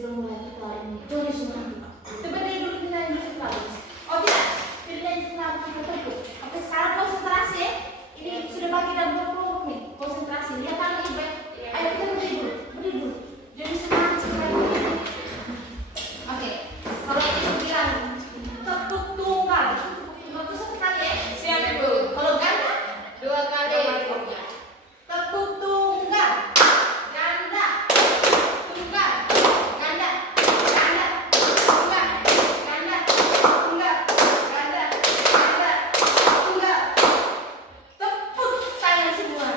sebelum mulai ritual ini, Joni Sumanti. Coba dari dulu kita yang ritual. Oh tidak, pilih ritual kita tutup. Oke, sekarang konsentrasi ya. Ini sudah bagi dalam kelompok nih. Konsentrasi. Lihat tangan ibu. Ayo kita berdiri dulu. Joni Sumanti sekali. Oke, kalau itu bilang tepuk tunggal. Tepuk itu satu kali ya. Siap Ibu. Kalau ganda 2 kali. tepuk tunggal. Ganda. Tunggal. Ganda. Ganda. Tunggal. Ganda. Tunggal. Ganda. Ganda. Tunggal. Tepuk tangan semua.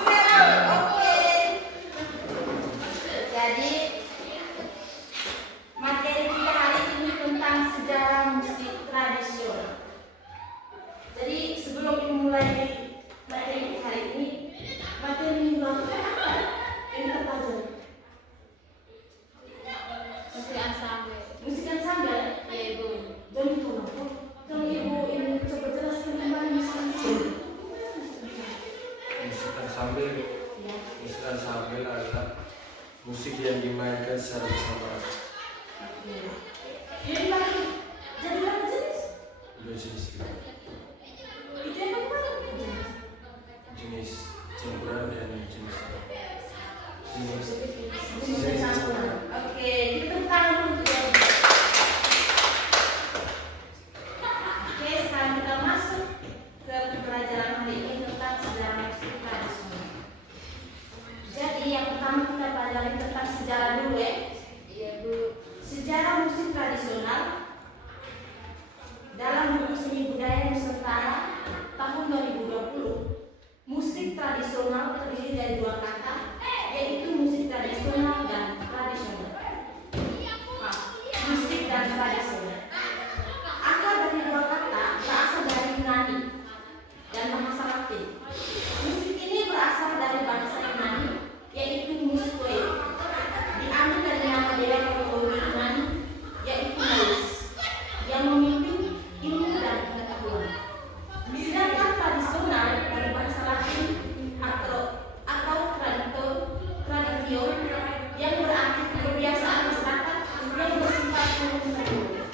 Sudah. Oke. Jadi materi kita hari ini tentang sejarah musik tradisional. Jadi sebelum dimulai materi hari ini, materi yang kita pelajari Musik ensemble. musik ensemble. Ya Ibu. Jadi kenapa? Kalau ibu ini coba jelaskan kembali musik ensemble. Musik ensemble, Ya. musik ensemble adalah musik yang dimainkan secara bersamaan. Jadi lagi, jadi berapa jenis? Dua jenis itu. Itu yang mana? Jenis campuran dan jenis Jenis campuran. Oke, kita tepuk tangan dulu untuk yang ini. Oke, sekarang kita masuk ke pembelajaran hari ini tentang sejarah musik tradisional. Jadi yang pertama kita pelajari tentang sejarah dulu ya. Iya Bu. Sejarah musik tradisional dalam buku Seni Budaya Nusantara tahun 2020. Musik tradisional terdiri dari 2 kata, yaitu musik tradisional dan tradisional. Musik dan tradisional. Akar dari 2 kata berasal dari Yunani dan bahasa Latin. Musik ini berasal dari bahasa Yunani, yaitu muskoe. Diambil dari nama dewa teknologi Yunani, yaitu Zeus, yang memimpin ilmu dan pengetahuan. Sedangkan tradisional dari bahasa Latin atau traditio, yang berarti kebiasaan masyarakat yang bersifat turun-temurun.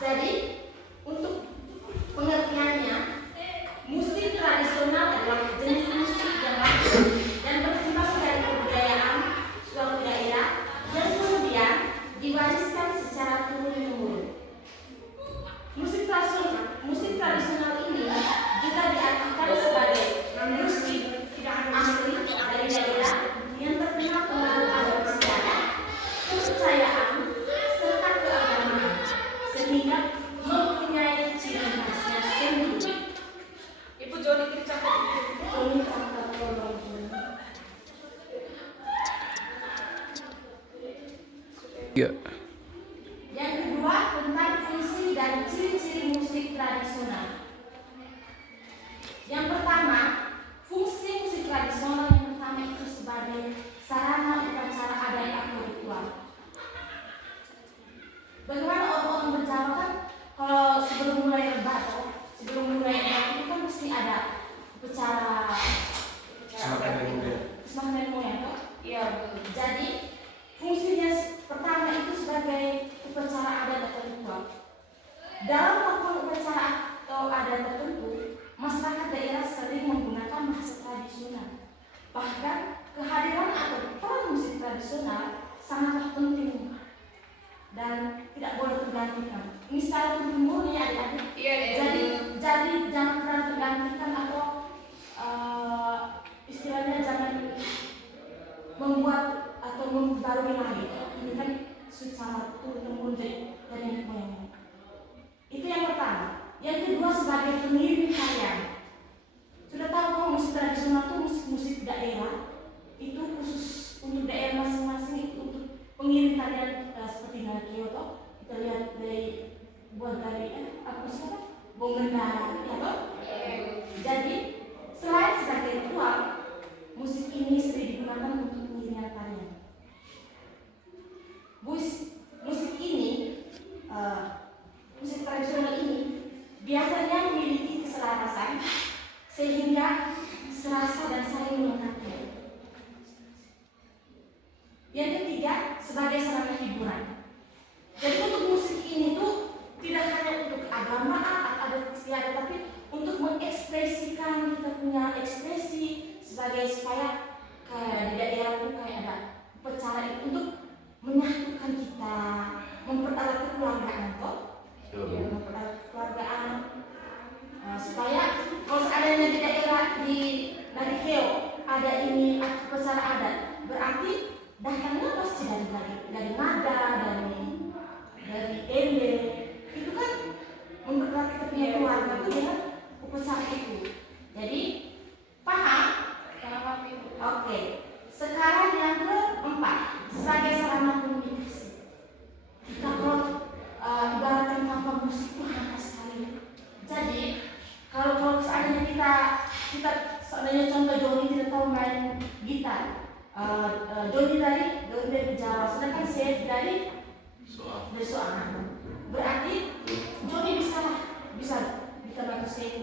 Jadi untuk pengertiannya, musik tradisional adalah jenis musik yang lahir dan berkembang dari kebudayaan suatu daerah yang kemudian diwariskan secara turun-temurun. Musik tradisional ini juga diartikan sebagai musik asli dari daerah yang terkenal pengaruh adat istiadat, kepercayaan, serta keagamaan, sehingga mempunyai ciri khasnya sendiri. Ibu Joni kita catat. Ini kata tolong. Ya. Yang kedua tentang fungsi dan ciri-ciri musik tradisional. Yang pertama, fungsi musik tradisional yang pertama itu sebagai sarana upacara adat atau ritual. Bagaimana orang-orang berjawa kan kalau sebelum mulai rebah itu kan mesti ada upacara Semakan dan muda. semakan nenek moyang toh? Iya Bu. Jadi fungsinya pertama itu sebagai upacara adat atau ritual. Dalam melakukan upacara atau adat tertentu, masyarakat daerah sering menggunakan bahasa tradisional. Bahkan kehadiran atau peran musik tradisional sangatlah penting dan tidak boleh tergantikan. Ini secara turun-temurun ya adik-adik. Iya ya. Jadi jangan pernah tergantikan atau istilahnya jangan membuat atau membarui lagi. Ini kan secara turun-temurun dari nenek moyang. Itu yang pertama. Yang kedua sebagai pengiring tarian. Sudah tahu kok musik tradisional itu musik daerah itu khusus untuk daerah masing-masing itu untuk pengiring tarian seperti Nakio toh. Kita lihat dari buat dari apa sih apa? Bongenda ya toh. Jadi selain sebagai ritual, musik ini sering digunakan untuk pengiringan tarian. Musik ini, musik tradisional ini biasanya memiliki keselarasan ekspresi sebagai supaya kayak di daerah itu kayak ada upacara itu untuk menyatukan kita, mempererat kekeluargaan toh, mempererat kekeluargaan. Supaya kalau seandainya di daerah di Keo ada ini upacara adat, berarti datangnya pasti dari Ngada, dari Ende, itu kan mempererat kita punya keluarga itu dengan upacara itu. Jadi paham? Paham Ibu. Oke. Sekarang yang keempat, sebagai sarana komunikasi. Kita kalau ibaratkan tanpa musik itu hampa sekali. Jadi kalau seandainya kita seandainya contoh Joni tidak tahu main gitar, Joni dari Jawa, sedangkan saya dari Soekarno. Berarti Joni bisa bantu saya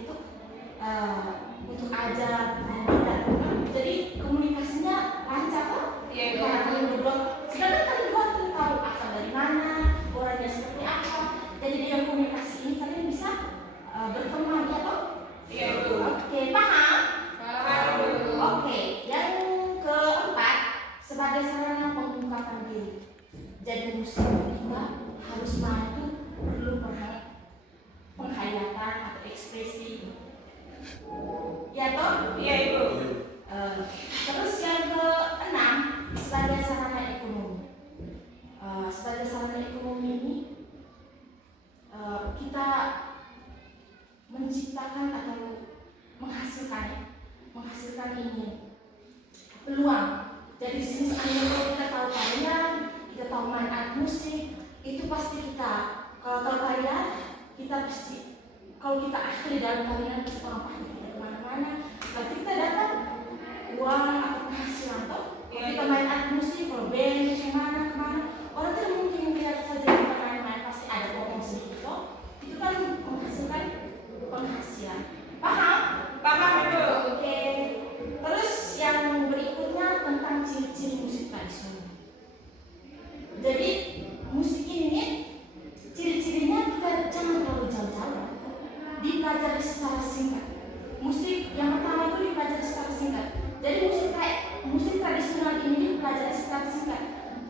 untuk ajar main gitar. Jadi komunikasinya lancar kok. Iya, Karena kalian berdua, sedangkan kalian berdua tuh tahu asal dari mana, orangnya seperti apa. Jadi dengan komunikasi ini kalian bisa berteman ya toh? Iya, Ibu. Oke, paham? Paham Ibu. Oke, yang keempat sebagai sarana pengungkapan diri. Jadi musik kita harus mampu perlu penghayatan atau ekspresi. Ya toh? Iya, Ibu. Terus yang keenam sebagai sarana ekonomi. Sebagai sarana ekonomi ini kita menciptakan atau menghasilkan ini peluang. Jadi di sini seandainya kalau kita tahu tarian, kita tahu main alat musik, itu pasti kita kalau tahu tarian kita pasti kalau kita ahli dalam tarian kita ngapain kita kemana-mana, berarti kita dapat uang atau penghasilan toh. Kalau kita main alat musik, kalau band kemana orang tidak mungkin lihat saja kita main pasti ada ngomong sedikit toh. Itu kan menghasilkan penghasilan. Paham? Paham Ibu. Oke. Terus yang berikutnya tentang ciri-ciri musik tradisional. Jadi musik ini ciri-cirinya kita jangan terlalu jauh-jauh. Dipelajari secara singkat. Musik yang pertama itu dipelajari secara singkat. Jadi musik tradisional ini dipelajari secara singkat.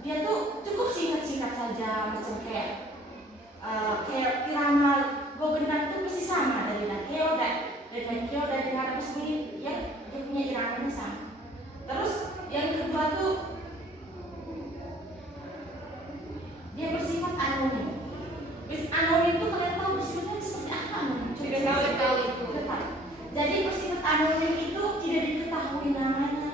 Dia tuh cukup singkat-singkat saja, macam kayak irama gogenang itu pasti sama dari Nakeo dan dengan apa sendiri ya dia punya iramanya sama. Terus yang kedua tuh dia bersifat anonim. Anonim itu kalian tahu bersifatnya seperti apa anonim? Tidak tahu sekali Ibu. Jadi bersifat anonim itu tidak diketahui namanya,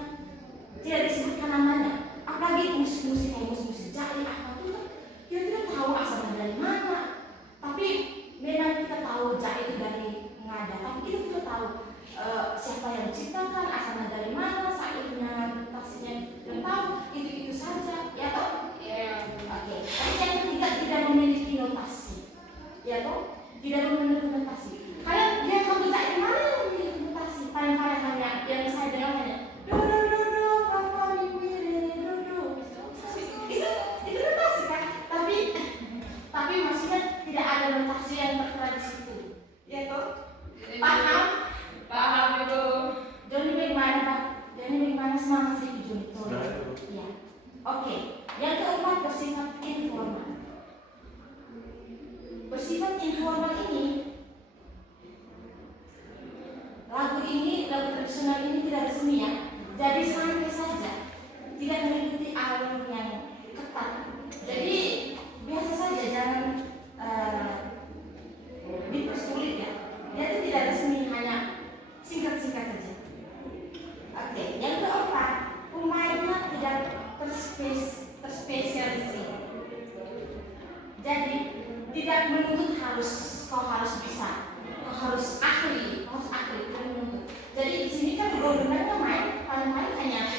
tidak disebutkan namanya. Apalagi musik-musik kayak musik jari apa itu kan kita tidak tahu asalnya dari mana. Tapi memang kita tahu jari itu dari Ngada, tapi kita tidak tahu siapa yang menciptakan, asalnya dari mana, sairnya, taksinya tidak tahu. Itu saja, ya toh? Iya. Oke. Tapi yang ketiga tidak memiliki notasi, ya toh? Tidak memiliki notasi. Kalian dia tahu jari mana yang memiliki notasi? Paling hanya yang saya dengar hanya do fa fa mi re do. Itu notasi kan? Tapi maksudnya tidak ada notasi yang tertera di situ, ya toh? Paham? Paham Ibu. Joni bagaimana semangat sih Joni? Semangat. Ya. Oke. Yang keempat bersifat informal. Bersifat informal ini lagu tradisional ini tidak resmi ya. Jadi santai saja, tidak mengikuti alur yang ketat. Jadi biasa saja, jangan dipersulit ya. Dia itu tidak resmi, hanya singkat-singkat saja. Oke, yang keempat, pemainnya tidak terspesialisasi. Jadi tidak menuntut kau harus bisa, kau harus ahli, tidak menuntut. Jadi di sini kan benar-benarnya main hanya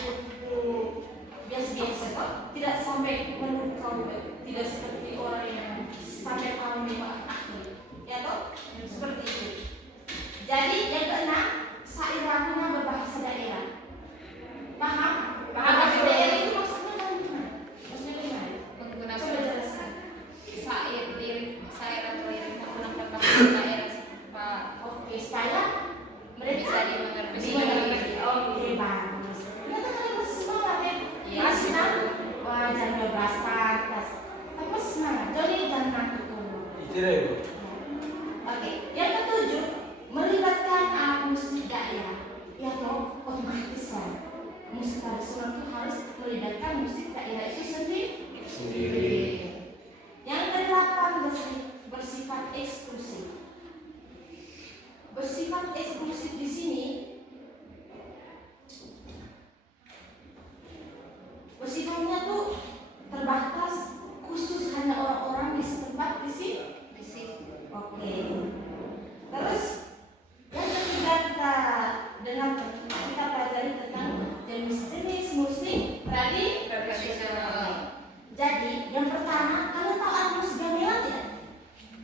biasa-biasa kok, tidak sampai menuntut kau, tidak seperti orang yang sampai kau memang ahli, ya toh? Seperti itu. Jadi yang keenam, syair lagunya berbahasa daerah. Paham? Bahasa daerah itu maksudnya gimana? Maksudnya gimana? Menggunakan Coba jelaskan. syair atau lirik menggunakan bahasa daerah Pak. Oke, supaya mereka Bisa dimengerti. bisa mengerti jam 12 pantas. Tapi semangat, jadi jangan ngantuk dulu. Itira Ibu. Oke, yang ketujuh, melibatkan musik daerah. Ya toh, otomatis lah. Musik tradisional itu harus melibatkan musik daerah itu sendiri. Yang kedelapan, bersifat eksklusif. Bersifat eksklusif di sini bersifatnya tuh terbatas, khusus hanya orang-orang di setempat di sini. Oke. Terus yang ketiga, kita pelajari tentang jenis-jenis musik tradisional. Jadi yang pertama, kalian tahu alat musik gamelan tidak?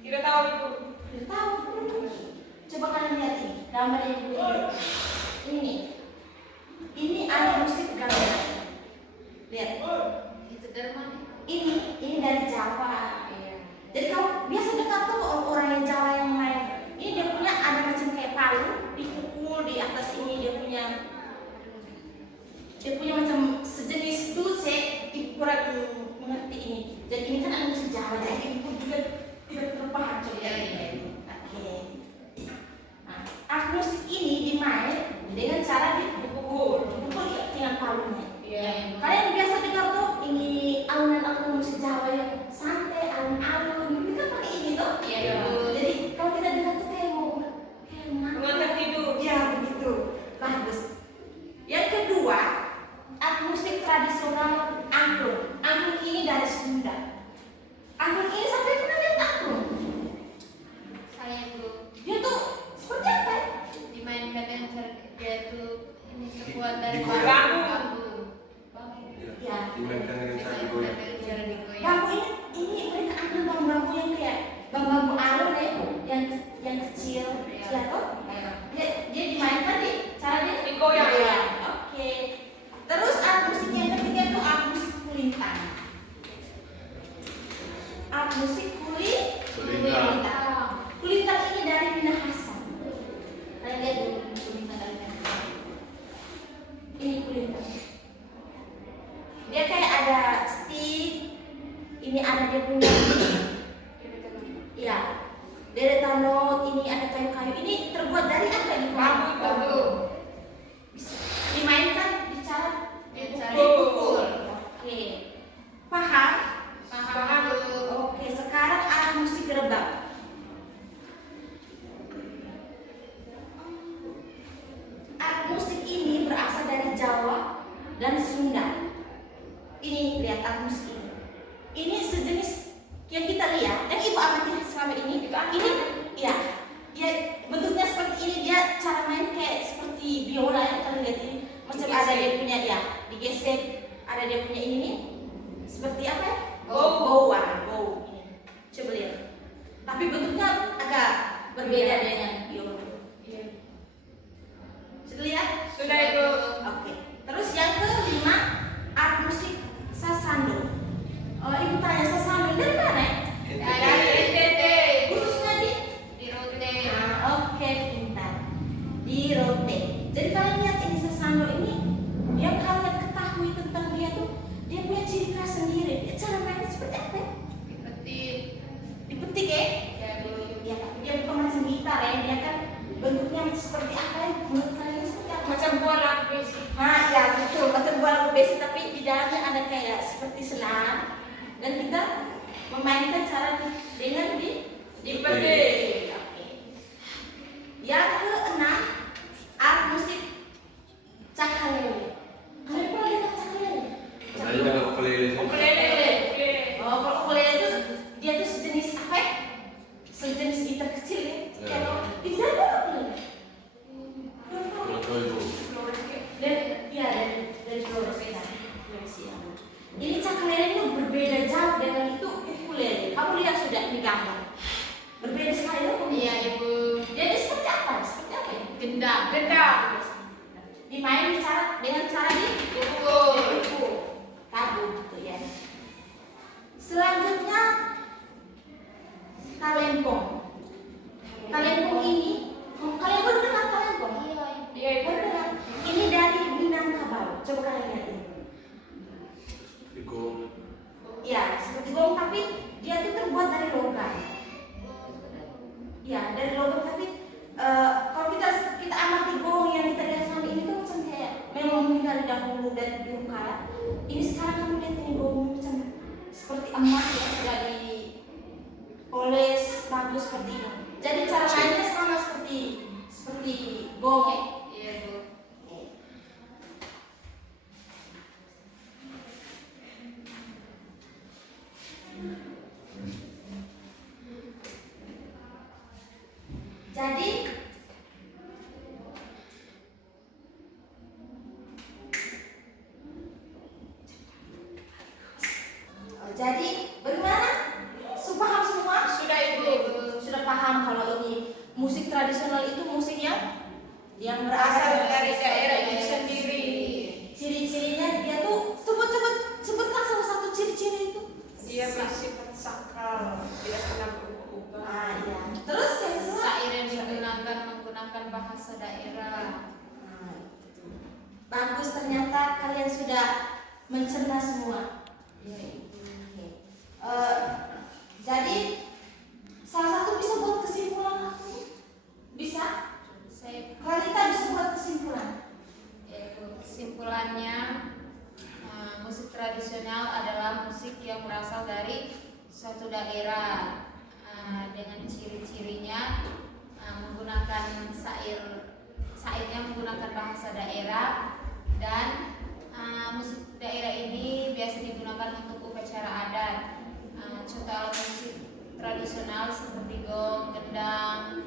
Tidak tahu Ibu. Tidak tahu. Coba kalian lihat ini, gambar yang ini. Ini alat musik gamelan. Lihat. Itu dari mana? Ini dari Jawa. Jadi kamu biasa dengar tuh orang yang Jawa yang main. Ini dia punya ada macam kayak palu, dipukul di atas ini dia punya macam sejenis tuh saya kurang mengerti ini. Jadi ini kan ada musik Jawa, jadi ini pun juga tidak terpaham coba. Oke. Nah, alat musik ini dimain dengan cara dipukul ya, dengan palunya. Kalian biasa dengar tuh ini alunan-alunan musik Jawa yang santai, alun-alun, kita pakai ini tuh. Jadi kalau kita dengar tuh kayak Mengantar tidur. ya begitu, bagus. Yang kedua, alat musik tradisional angklung. Angklung ini dari Sunda. Angklung ini sampai pernah lihat angklung? Saya Ibu Dia tuh seperti apa ya? dimainkan yang dia tuh ini terbuat dari Digoyang. bambu. Ya. Dimainkan dengan cara digoyang. Bambu ini mereka ambil bambu-bambu yang kayak bambu alun ya, yang kecil, ya toh? Dia dimainkan cara dia Digoyang. Oke. Terus alat musik yang ketiga itu alat musik kulintang. Alat musik kulintang. Kulintang ini dari Minahasa. Kalian lihat dulu kulintang dari Minahasa. Ini kulintang. Dia kayak ada stick. Ini ada dia punya. Iya. Deretan not, ini ada kayu-kayu. Ini terbuat dari apa ini? Bambu. Dimainkan cara Cara dipukul. Oke. Paham? Paham Ibu. Oke, sekarang alat musik rebab. Alat musik ini berasal dari Jawa dan Sunda. Ini lihat alat musik ini. Ini sejenis yang kita lihat, yang ibu amati selama ini. Ya, bentuknya seperti ini. Dia cara main kayak seperti biola yang kalian lihat ini. Macam ada dia punya ya, digesek. Ada dia punya ini nih. Seperti apa ya? Bow ini. Coba lihat. Tapi bentuknya agak berbeda dengan biola. Sudah lihat? Sudah Ibu. Oke. Terus yang kelima, alat musik sasando. Ibu tanya sasando dari mana ya? Dari NTT. Khususnya Di Rote. Oke, pintar. Di Rote. Jadi kalian lihat ini sasando ini, yang kalian ketahui tentang dia tuh, dia punya ciri khas sendiri. Dia cara mainnya seperti apa ya? Dipetik ya? Ya Bu. Ya, tapi dia bukan macam gitar ya. Dia kan bentuknya seperti apa ya? Menurut kalian seperti apa? Macam buah lagu besi. Nah, ya betul, macam bola besi tapi di dalamnya ada kayak seperti senar dan kita memainkan cara dengan dipetik. Oke. Yang keenam, alat musik cakalele. Kalian pernah lihat cakalele? Saya nggak kelele. Ukulele. Oh, kalau ukulele itu dia tuh sejenis apa ya? Sejenis gitar kecil ya. Ya. Kalau di dalam apa ukulele? Betul Ibu. Dari Florida. Ini cakalele itu berbeda jauh dengan itu ukulele. Kamu lihat sudah di gambar. Berbeda sekali loh. Iya Ibu. Jadi seperti apa? Seperti apa ya? Gendang. Dimain dengan cara Pukul. tabu gitu ya. Selanjutnya talempong. Talempong ini, kalian baru dengar talempong? Iya Ibu. Baru dengar? Ini dari Minangkabau. Coba kalian lihat ini. Ibu. Ini sekarang kamu lihat ini baunya macam seperti emas ya, sudah dioles bagus seperti ini. Jadi cara mainnya sama seperti gong ya. Iya, Bu. Jadi bagaimana? Paham semua? Sudah, Ibu. Sudah paham kalau ini musik tradisional itu musik yang berasal Asal dari daerah itu sendiri. Ciri-cirinya dia tuh sebutkan salah satu ciri-ciri itu. Dia bersifat sakral, tidak pernah berubah. Ah, iya. Terus yang kedua, Syair yang digunakan menggunakan bahasa daerah. bagus, ternyata kalian sudah mencerna semua. Iya, Ibu. Jadi salah satu bisa buat kesimpulan aku. Bisa? Kalita bisa buat kesimpulan. Kesimpulannya, musik tradisional adalah musik yang berasal dari suatu daerah dengan ciri-cirinya menggunakan syairnya menggunakan bahasa daerah, dan musik daerah ini biasa digunakan untuk upacara adat. Contoh alat musik tradisional seperti gong, gendang,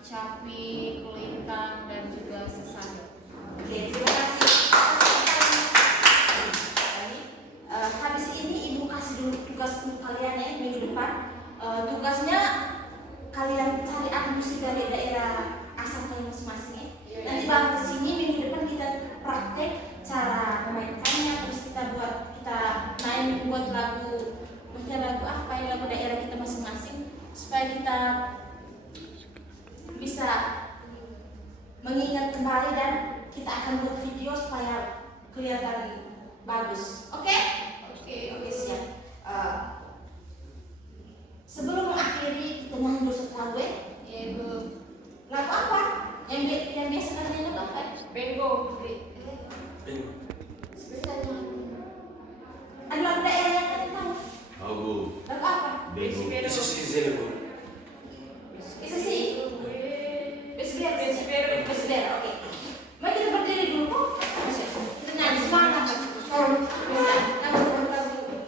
kecapi, kulintang, dan juga sesaat. Oke, terima kasih. Habis ini Ibu kasih dulu tugas untuk kalian ya minggu depan. Tugasnya kalian cari alat musik dari daerah asal kalian masing-masing ya. Nanti baru kesini minggu depan kita praktek cara memainkannya, terus kita main buat lagu, maksudnya lagu apa ya, lagu daerah kita masing-masing, supaya kita bisa mengingat kembali dan kita akan buat video supaya kelihatan bagus. Oke? Oke, siap. Sebelum mengakhiri kita nyanyi dulu satu lagu ya. Iya, Ibu. Lagu apa? Yang biasa kalian nyanyi apa? Bengo. Bingung. Ada lagu daerah yang kalian tahu? Aku Lagu apa? bingung. Itu sih sini Bu. Itu sih. Besder. Oke. Mari kita berdiri dulu kok. Kita nyanyi semangat. Lagu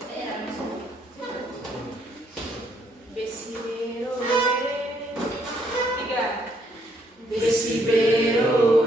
daerah masuk. Besibero. 3. Besibero.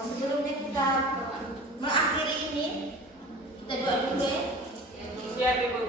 Sebelumnya kita mengakhiri ini, kita doa dulu ya. Siap, Ibu.